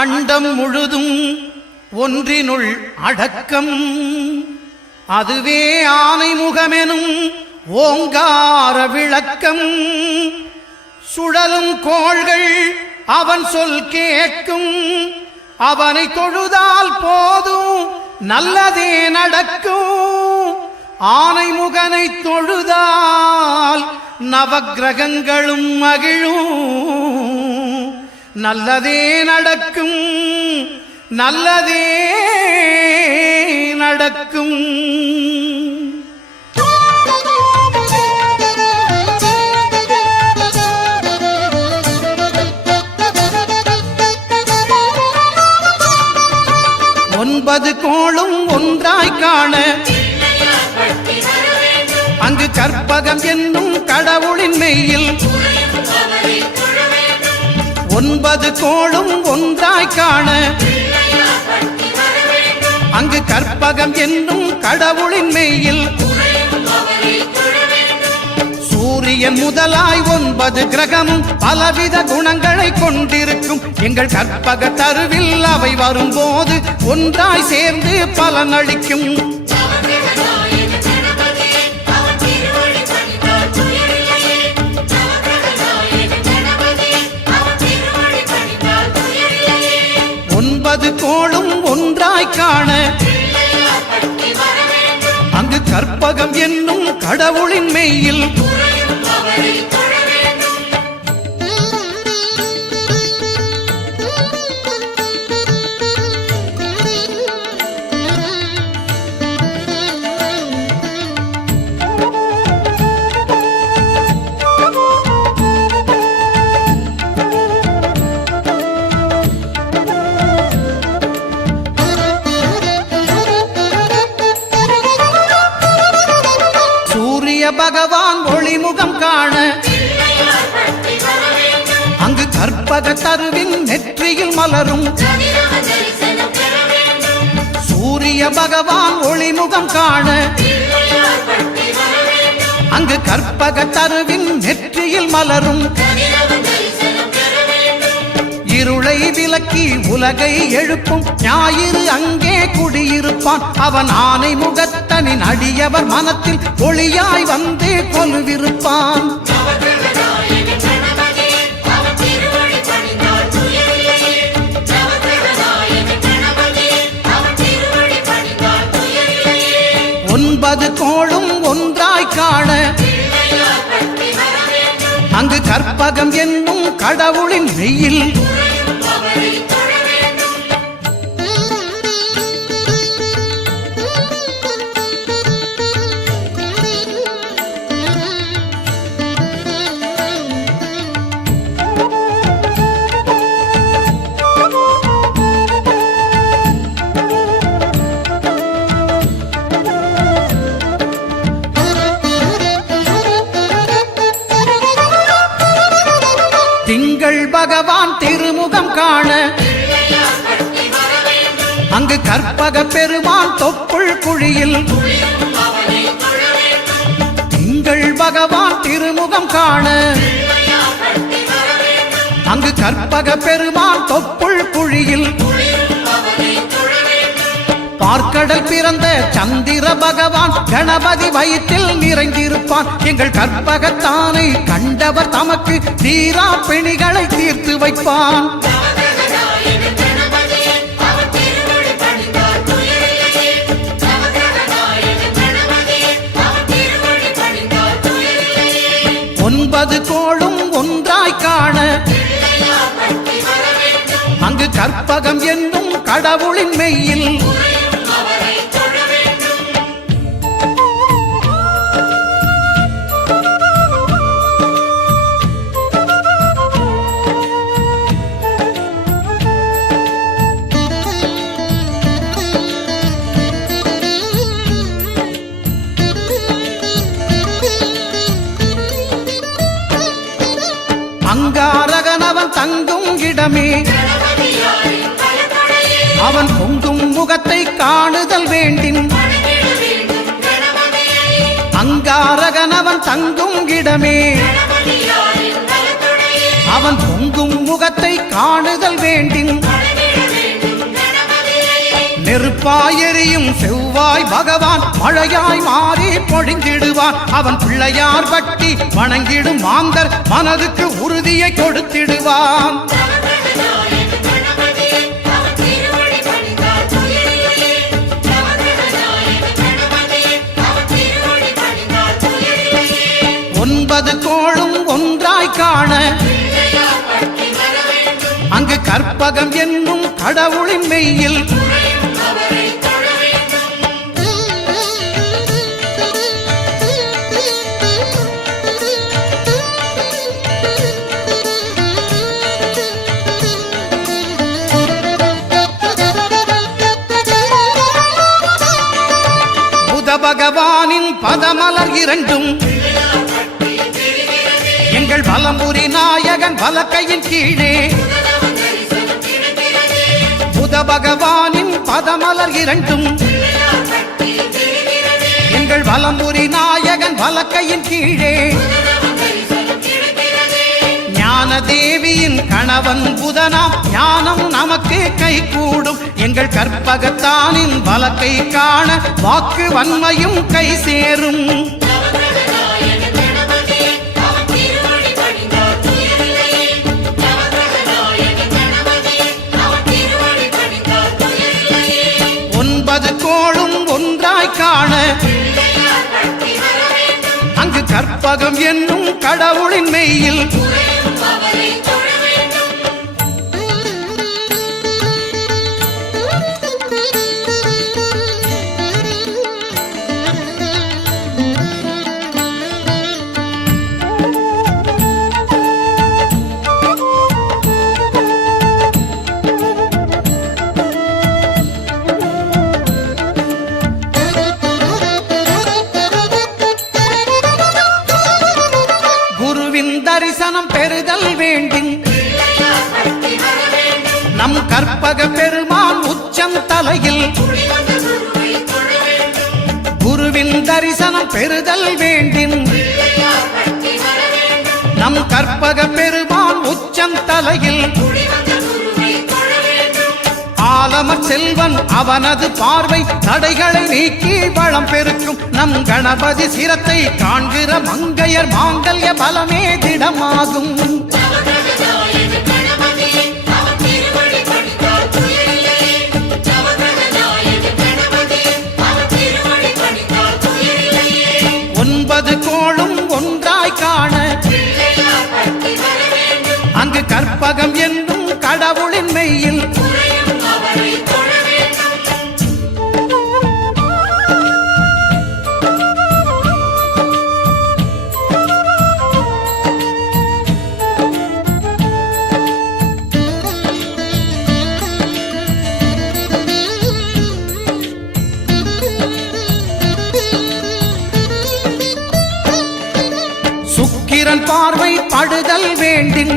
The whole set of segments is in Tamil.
அண்டம் முழுதும் ஒன்றினுள் அடக்கம். அதுவே ஆனை முகமெனும் ஓங்கார விளக்கம். சுழலும் கோள்கள் அவன் சொல் கேட்கும். அவனை தொழுதால் போதும் நல்லதே நடக்கும். ஆனை முகனை தொழுதால் நவக்கிரகங்களும் மகிழும். நல்லதே நடக்கும், நல்லதே நடக்கும். ஒன்பது கோளும் ஒன்றாய் காண அங்கு கற்பகம் என்னும் கடவுளின் மெய்யில். ஒன்பது கோளும் ஒன்றாய் காண அங்கு கற்பகம் என்னும் கடவுளின் மெய்யில். சூரியன் முதலாய் 9 கிரகமும் பலவித குணங்களை கொண்டிருக்கும். எங்கள் கற்பக தருவில் அவை வரும்போது ஒன்றாய் சேர்ந்து பலனளிக்கும். ஒன்பது கோளும் ஒன்றாய் காண அங்கு கற்பகம் என்னும் கடவுளின் மெய்யில். பகவான் ஒளிமுகம் காண அங்கு கற்பக தருவின் நெற்றியில் மலரும். சூரிய பகவான் ஒளிமுகம் காண அங்கு கற்பக தருவின் நெற்றியில் மலரும். இருளை விலக்கி உலகை எழுப்பும் ஞாயிறு அங்கே குடியிருப்பான். அவன் ஆனை முகத்தனின் அடியவர் மனத்தில் ஒளியாய் வந்து கொலுவிருப்பான். ஒன்பது கோளும் ஒன்றாய் காண அங்கு கற்பகம் என்னும் கடவுளின் மெய்யில். திங்கள் பகவான் திருமுகம் காண அங்கு கற்பக பெருமான் தொப்புள் குழியில். திங்கள் பகவான் திருமுகம் காண அங்கு கற்பக பெருமான் தொப்புள் குழியில். பார்க்கடல் பிறந்த சந்திர பகவான் கணபதி வயிற்றில் நிறைந்திருப்பான். எங்கள் கற்பகத்தானை கண்டவர் தமக்கு தீரா பிணிகளை தீர்த்து வைப்பான். ஒன்பது கோளும் ஒன்றாய் காண அங்கு கற்பகம் என்னும் கடவுளின் மெய்யில். அங்காரகனவன் தங்கும் இடமே அவன் பொங்கும் முகத்தை காணுதல் வேண்டின். அங்காரகனவன் தங்கும் இடமே அவன் பொங்கும் முகத்தை காணுதல் வேண்டின். நெருப்பாயெறியும் செவ்வாய் பகவான் மழையாய் மாறி பொழிந்திடுவான். அவன் பிள்ளையார் பட்டி வணங்கிடும் மாந்தர் மனதுக்கு உறுதியை கொடுத்திடுவான். ஒன்பது கோளும் ஒன்றாய் காண அங்கு கற்பகம் என்னும் கடவுளின் மெய்யில் புத பகவானின் பதமலர் இரண்டும் எங்கள் வலம்புரி நாயகன் வலக்கையின் கீழே. புத பகவானின் பதமலர் இரண்டும் எங்கள் வலம்புரி நாயகன் வலக்கையின் கீழே. ஞான தேவியின் கணவன் புதனாம் ஞானம் நமக்கு கை கூடும். எங்கள் கற்பகத்தானின் வலக்கை காண வாக்கு வன்மையும் கை சேரும். ஒன்பது கோளும் ஒன்றாய் காண அங்கு கற்பகம் என்னும் கடவுளின் மெய்யில் தரிசனம் பெறுதல் வேண்டும். நம் கற்பக பெருமான் உச்சம் தலையில் குருவின் தரிசனம் பெறுதல் வேண்டும். நம் கற்பக பெருமான் உச்சம் தலையில் ஆலமர் செல்வன் அவனது பார்வை தடைகளை நீக்கி வளம் பெருக்கும். நம் கணபதி சிரத்தை காண்கிற மங்கையர் மாங்கல்ய பலமே திடமாகும். ஒன்பது கோளும் ஒன்றாய் காண அங்கு கற்பகம் என்னும் கடவுளின் மெய்யில் சுக்கிரன் பார்வை படுதல் வேண்டும்.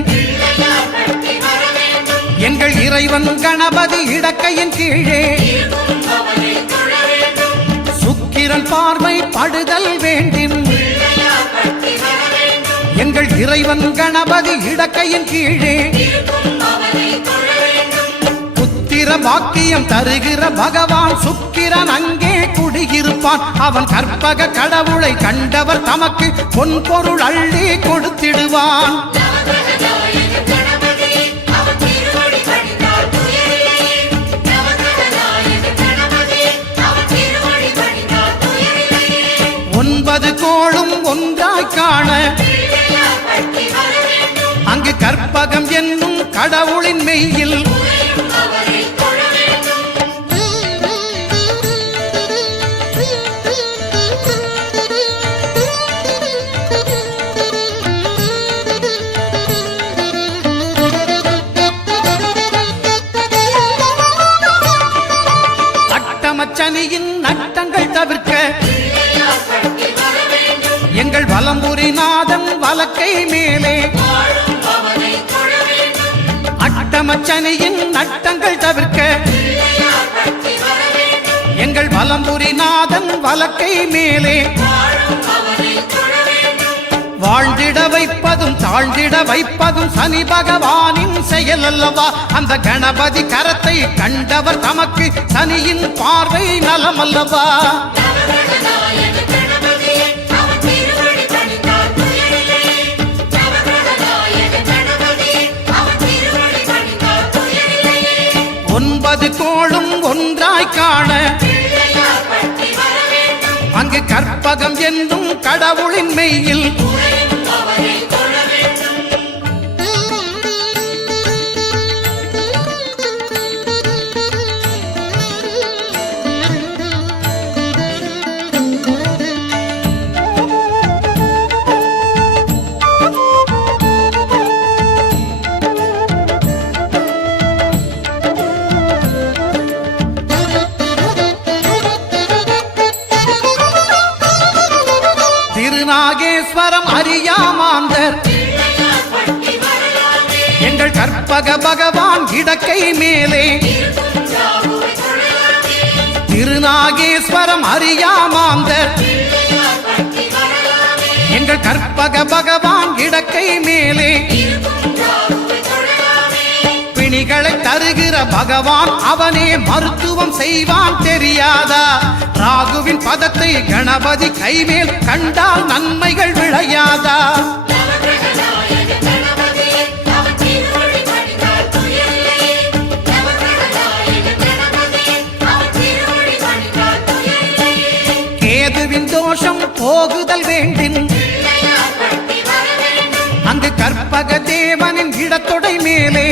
எங்கள் இறைவன் கணபதி இடக்கையின் கீழே சுக்கிரன் பார்வை படுதல் வேண்டும். எங்கள் இறைவன் கணபதி இடக்கையின் கீழே புத்திர பாக்கியம் தருகிற பகவான் சுக்கிரன் அங்கே குடியிருப்பான். அவன் கற்பக கடவுளை கண்டவர் தமக்கு பொன் பொருள் அள்ளி கொடுத்திடுவான். ஒன்பது கோளும் ஒன்றாய் காண அங்கு கற்பகம் என்னும் கடவுளின் மெய்யில் அட்டமச்சனியின் நட்டங்கள் தவிர்க்க எங்கள் வலம்புரி நாதம் வலக்கை மேலே அட்டமச்சனியின் நட்டங்கள் தவிர்க்க எங்கள் வலம்புரி நாதன் வலக்கை மேலே வாழ்ந்திட வைப்பதும் தாழ்ந்திட வைப்பதும் சனி பகவானின் செயல் அல்லவா? அந்த கணபதி கரத்தை கண்டவர் தமக்கு சனியின் பார்வை நலம் அல்லவா? ஒன்பது கோளும் ஒன்றாய் காண அங்கு கற்பகம் என்னும் கடவுளின் மெய்யில் திருநாகேஸ்வரம் அறியாமாந்தர் எங்கள் கற்பக பகவான் இடக்கை மேலே திருநாகேஸ்வரம் அறியாமாந்தர் எங்கள் கற்பக பகவான் இடக்கை மேலே பிணிகளை தருகிற பகவான் அவனே மருத்துவம் செய்வான் தெரியாதா? ராகுவின் பதத்தை கணபதி கைமேல் கண்டால் நன்மைகள் விளையாதா? கேதுவின் தோஷம் போகுதல் வேண்டின் அங்கு கற்பக தேவனின் இடத்தொடை மேலே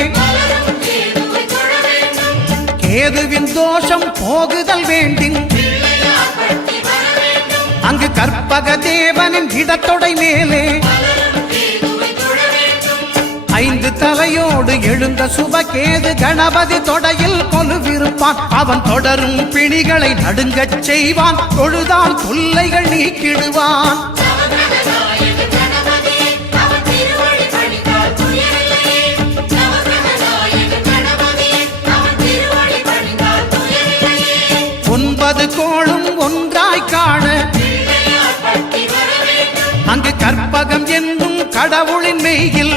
கேதுவின் தோஷம் போகுதல் வேண்டின் அங்கு கற்பக தேவனின் இடத்தொடை மேலே ஐந்து தலையோடு எழுந்த சுபகேது கணபதி தொடையில் கொலுவிருப்பான். அவன் தொடரும் பிணிகளை நடுங்கச் செய்வான். தொழுதால் தொல்லைகள் நீக்கிடுவான். ஒன்பது கோளும் ஒன்றாய் காண அங்கு கற்பகம் என்னும் கடவுளின் மெய்யில்